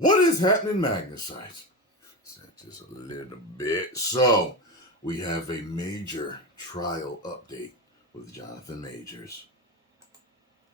What is happening, Magnus? Just a little bit. So, we have a major trial update with Jonathan Majors.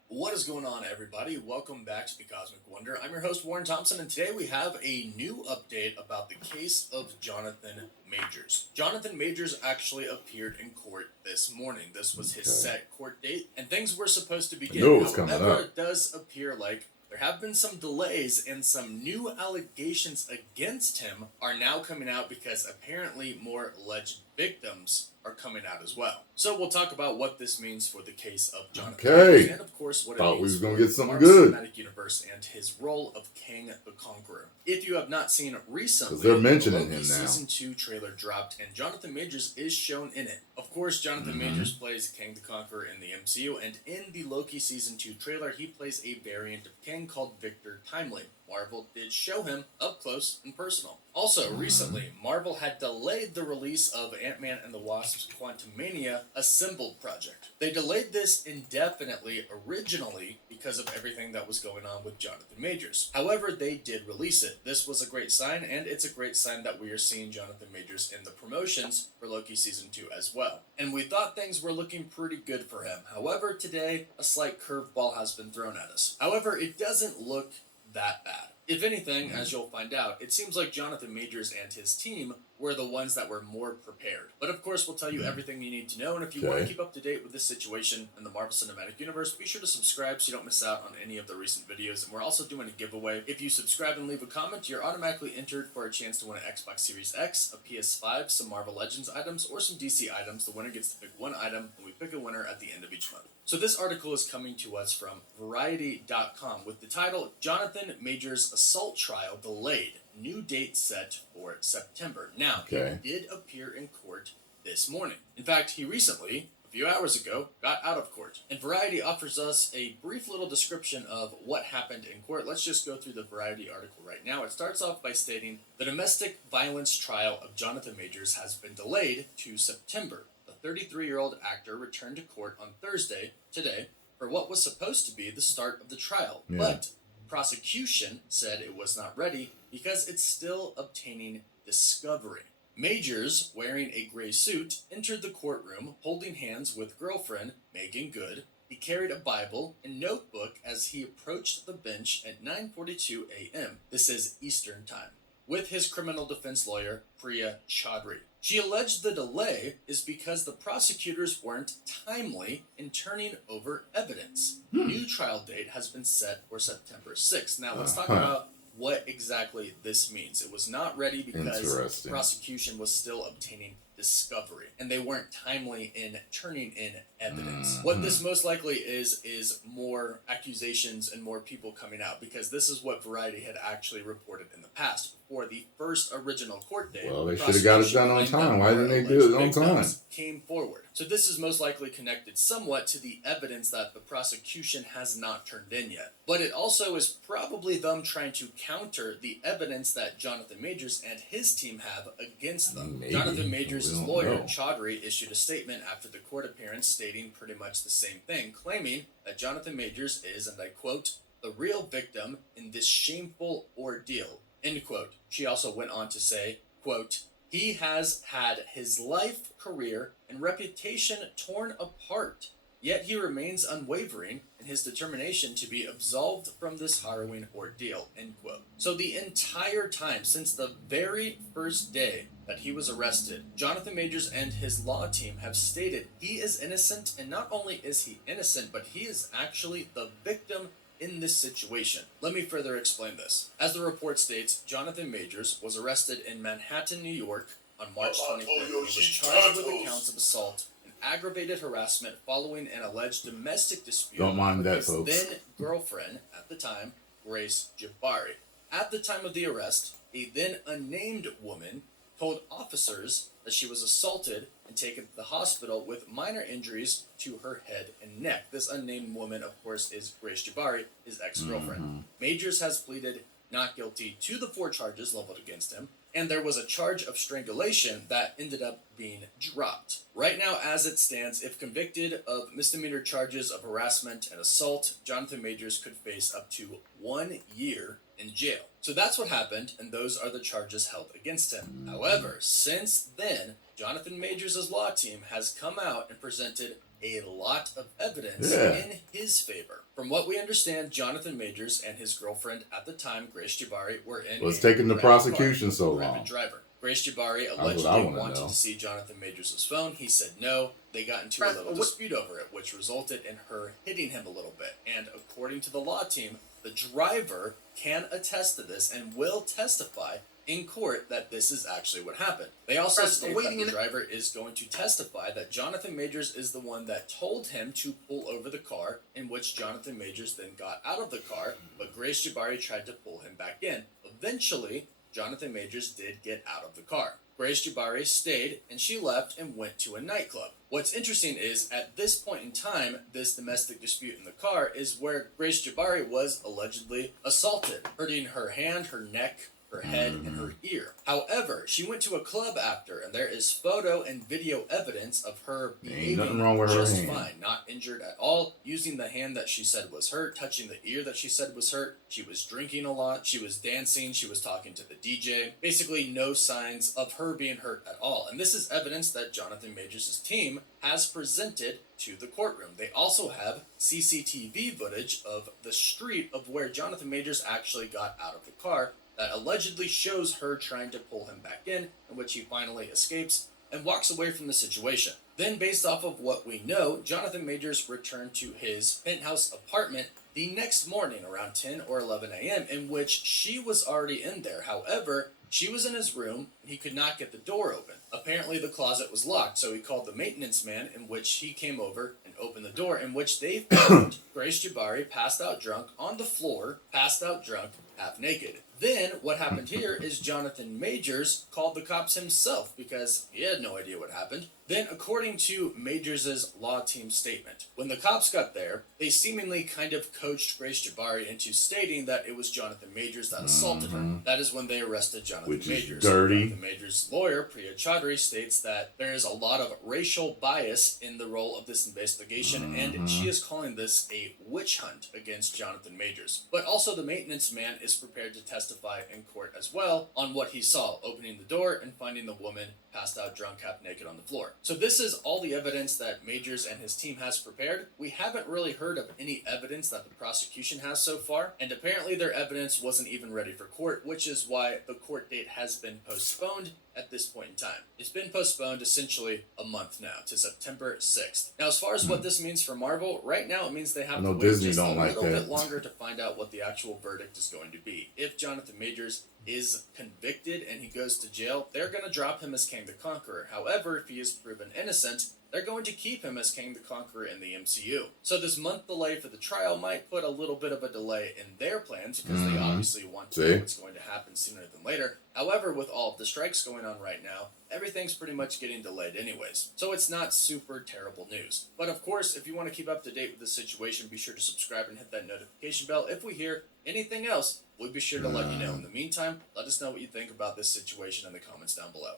What is going on, everybody? Welcome back to The Cosmic Wonder. I'm your host, Warren Thompson, and today we have a new update about the case of Jonathan Majors. Jonathan Majors actually appeared in court this morning. This was his set court date, and things were supposed to begin. However, it does appear like there have been some delays, and some new allegations against him are now coming out because apparently more alleged victims are coming out as well. So we'll talk about what this means for the case of Jonathan Majors, and of course what it means for the Marvel Cinematic Universe and his role of King the Conqueror. If you have not seen recently, they're mentioning him now. Season 2 trailer dropped, and Jonathan Majors is shown in it. Of course, Jonathan Majors plays King the Conqueror in the MCU, and in the Loki Season 2 trailer, he plays a variant of King called Victor Timely. Marvel did show him up close and personal. Also, recently, Marvel had delayed the release of Ant-Man and the Wasp's Quantumania Assembled project. They delayed this indefinitely originally because of everything that was going on with Jonathan Majors. However, they did release it. This was a great sign, and it's a great sign that we are seeing Jonathan Majors in the promotions for Loki Season 2 as well. And we thought things were looking pretty good for him. However, today, a slight curveball has been thrown at us. However, it doesn't look that bad. If anything, as you'll find out, it seems like Jonathan Majors and his team were the ones that were more prepared. But of course, we'll tell you everything you need to know, and if you want to keep up to date with this situation in the Marvel Cinematic Universe, be sure to subscribe so you don't miss out on any of the recent videos. And we're also doing a giveaway. If you subscribe and leave a comment, you're automatically entered for a chance to win an Xbox Series X, a PS5, some Marvel Legends items, or some DC items. The winner gets to pick one item, and we pick a winner at the end of each month. So this article is coming to us from Variety.com with the title, Jonathan Majors Assault Trial Delayed. New date set for September. Now, he did appear in court this morning. In fact, he recently, a few hours ago, got out of court. And Variety offers us a brief little description of what happened in court. Let's just go through the Variety article right now. It starts off by stating, the domestic violence trial of Jonathan Majors has been delayed to September. The 33-year-old actor returned to court on Thursday, today, for what was supposed to be the start of the trial. But prosecution said it was not ready because it's still obtaining discovery. Majors, wearing a gray suit, entered the courtroom holding hands with girlfriend Megan Good. He carried a Bible and notebook as he approached the bench at 9:42 a.m. This is Eastern Time, with his criminal defense lawyer, Priya Chaudhry. She alleged the delay is because the prosecutors weren't timely in turning over evidence. The new trial date has been set for September 6th. Now, let's talk about what exactly this means. It was not ready because the prosecution was still obtaining discovery, and they weren't timely in turning in evidence. What this most likely is more accusations and more people coming out, because this is what Variety had actually reported in the past. Before the first original court date, well, they should have got it done on time. Why didn't they do it on time? Came forward. So this is most likely connected somewhat to the evidence that the prosecution has not turned in yet. But it also is probably them trying to counter the evidence that Jonathan Majors and his team have against them. Jonathan Majors' lawyer, Chaudhry, issued a statement after the court appearance stating pretty much the same thing, claiming that Jonathan Majors is, and I quote, the real victim in this shameful ordeal, end quote. She also went on to say, quote, he has had his life, career, and reputation torn apart, yet he remains unwavering in his determination to be absolved from this harrowing ordeal, end quote. So the entire time, since the very first day that he was arrested, Jonathan Majors and his law team have stated he is innocent, and not only is he innocent, but he is actually the victim in this situation. Let me further explain this. As the report states, Jonathan Majors was arrested in Manhattan, New York on March 25th. He was charged with accounts of assault and aggravated harassment following an alleged domestic dispute with his then-girlfriend at the time, Grace Jabari. At the time of the arrest, a then unnamed woman told officers that she was assaulted and taken to the hospital with minor injuries to her head and neck. This unnamed woman, of course, is Grace Jabari, his ex-girlfriend. Majors has pleaded not guilty to the 4 charges leveled against him, and there was a charge of strangulation that ended up being dropped. Right now, as it stands, if convicted of misdemeanor charges of harassment and assault, Jonathan Majors could face up to 1 year in jail. So that's what happened, and those are the charges held against him. However, since then, Jonathan Majors' law team has come out and presented a lot of evidence in his favor. From what we understand, Jonathan Majors and his girlfriend at the time, Grace Jabari, were in What's taking the prosecution so long? Driver. Grace Jabari allegedly wanted to see Jonathan Majors' phone. He said no. They got into a little dispute over it, which resulted in her hitting him a little bit. And according to the law team, the driver can attest to this and will testify in court that this is actually what happened. They also state that the driver is going to testify that Jonathan Majors is the one that told him to pull over the car, in which Jonathan Majors then got out of the car, but Grace Jabari tried to pull him back in. Eventually, Jonathan Majors did get out of the car. Grace Jabari stayed, and she left and went to a nightclub. What's interesting is, at this point in time, this domestic dispute in the car is where Grace Jabari was allegedly assaulted, hurting her hand, her neck, her head, and her ear. However, she went to a club after, and there is photo and video evidence of her behaving just fine, not injured at all, using the hand that she said was hurt, touching the ear that she said was hurt. She was drinking a lot, she was dancing, she was talking to the DJ. Basically, no signs of her being hurt at all. And this is evidence that Jonathan Majors' team has presented to the courtroom. They also have CCTV footage of the street of where Jonathan Majors actually got out of the car, that allegedly shows her trying to pull him back in which he finally escapes and walks away from the situation. Then, based off of what we know, Jonathan Majors returned to his penthouse apartment the next morning around 10 or 11 a.m., in which she was already in there. However, she was in his room, and he could not get the door open. Apparently, the closet was locked, so he called the maintenance man, in which he came over and opened the door, in which they found Grace Jabari passed out drunk on the floor, passed out drunk, half naked. Then, what happened here is Jonathan Majors called the cops himself because he had no idea what happened. Then, according to Majors' law team statement, when the cops got there, they seemingly kind of coached Grace Jabari into stating that it was Jonathan Majors that assaulted her. That is when they arrested Jonathan Majors. Dirty. Jonathan Majors' lawyer, Priya Chaudhary, states that there is a lot of racial bias in the role of this investigation, and she is calling this a witch hunt against Jonathan Majors. But also, the maintenance man is prepared to testify in court as well on what he saw, opening the door and finding the woman passed out drunk, half naked on the floor. So this is all the evidence that Majors and his team has prepared. We haven't really heard of any evidence that the prosecution has so far, and apparently their evidence wasn't even ready for court, which is why the court date has been postponed at this point in time. It's been postponed essentially a month now to September 6th. Now, as far as what this means for Marvel, right now it means they have to wait Disney just a don't little like bit that. longer to find out what the actual verdict is going to be. If Jonathan Majors is convicted and he goes to jail, they're going to drop him as King the Conqueror. However, if he is proven innocent, they're going to keep him as King the Conqueror in the MCU. So this month delay for the trial might put a little bit of a delay in their plans because they obviously want to know what's going to happen sooner than later. However, with all of the strikes going on right now, everything's pretty much getting delayed anyways. So it's not super terrible news. But of course, if you want to keep up to date with the situation, be sure to subscribe and hit that notification bell. If we hear anything else, we'll be sure to let you know. In the meantime, let us know what you think about this situation in the comments down below.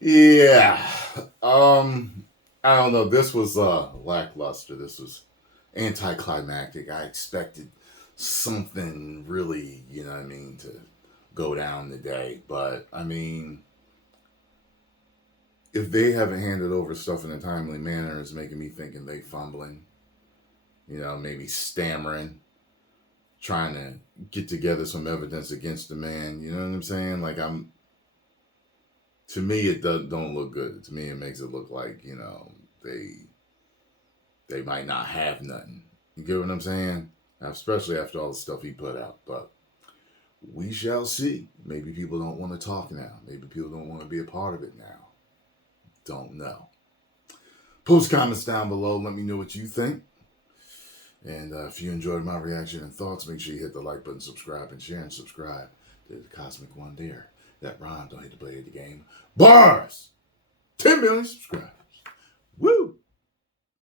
Yeah. I don't know. This was lackluster. This was anticlimactic. I expected something really, you know what I mean, to go down today. But, I mean, if they haven't handed over stuff in a timely manner, it's making me thinking they fumbling. You know, maybe stammering. Trying to get together some evidence against the man. You know what I'm saying? Like, to me, it don't look good. To me, it makes it look like, you know, they might not have nothing. You get what I'm saying? Especially after all the stuff he put out. But we shall see. Maybe people don't want to talk now. Maybe people don't want to be a part of it now. Don't know. Post comments down below. Let me know what you think. And if you enjoyed my reaction and thoughts, make sure you hit the like button, subscribe, and share, and subscribe to the Cosmic One there. That rhyme, don't hit the play of the game. Bars! 10 million subscribers. Woo!